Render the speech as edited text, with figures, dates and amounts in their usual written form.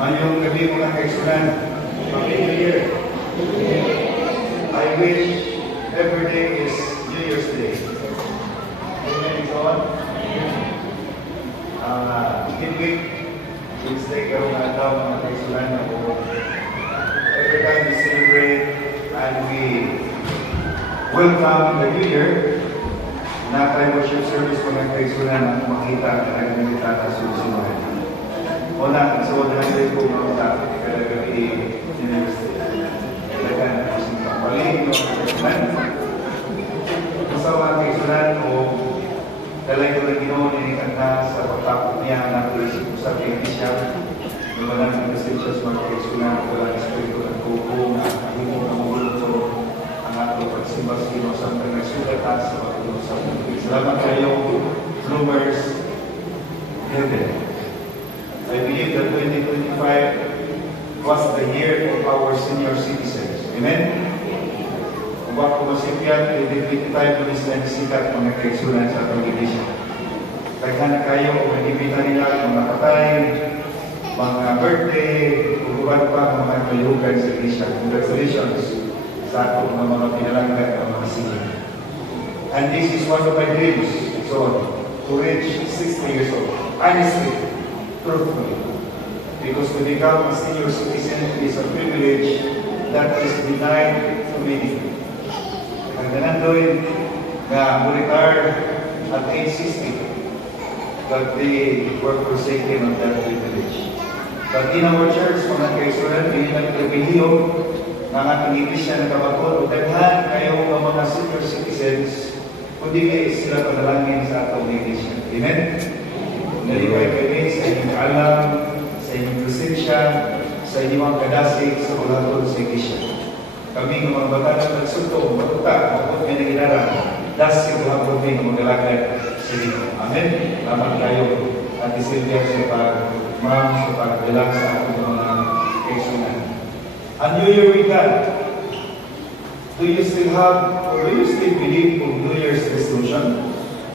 Mayong gabi mga kaigsunan. Happy New Year. I wish every day is New Year's Day. Amen, God. Higit Wednesday karong adlaw mga kaigsunan ako. Every time we celebrate and we welcome the New Year, na worship service mga kaigsunan ang makita na nagmimita sa susunod. Una, so natin po mga kalagabi University. Kailangan po sa kapalin, sa mga kaigsunan o dalay ko na ginoon inikanta sa pagtapot niya na tulisip sa Iglesia. Naman ang presensya sa mga kaigsunan o walang espiritu ng kubo na hindi mo namulunto ang ato pagsimba sa Ginoo sa mga nagsugatan sa pagtulong sa mundo. Salamat kayo, Bloomers Heaven. I believe that 2025 was the year of our senior citizens. Amen? Kung bako masipyan, 2025 kami sila nasikat mga kaigsunan sa atong iglesia. Kaya kayo kung nagibita nila mga patay, mga birthday, uguban pa mga kayugan sa iglesia. Congratulations sa atong mga pinalanggan ng mga senior. And this is one of my dreams. So, to reach 60 years old. Honestly, truthfully. Because to become a senior citizen is a privilege that is denied to many. Ang nanandoy na retire at age 60, but they were forsaken of that privilege. But in our church, mga kaigsunan, hindi nagpribiliyo ng ating iglesia na kabakot o daghan kayo ng mga senior citizens, kundi kayo sila panalangin sa atong iglesia. Amen? Nalipay kami sa inyong alam, sa inyong presensya, sa inyong kadasig sa paghatod sa iglesia. Kami ng mga bata na nagsunto, matuta, makot may nanginara, dasig ang kami ng magalagad sa inyo. Amen? Laman kayo, Ate Silvia, sa pag-ma'am, sa pag-bilang sa ating mga kaigsunan. A New Year with God. Do you still have, or do you still believe in New Year's resolution?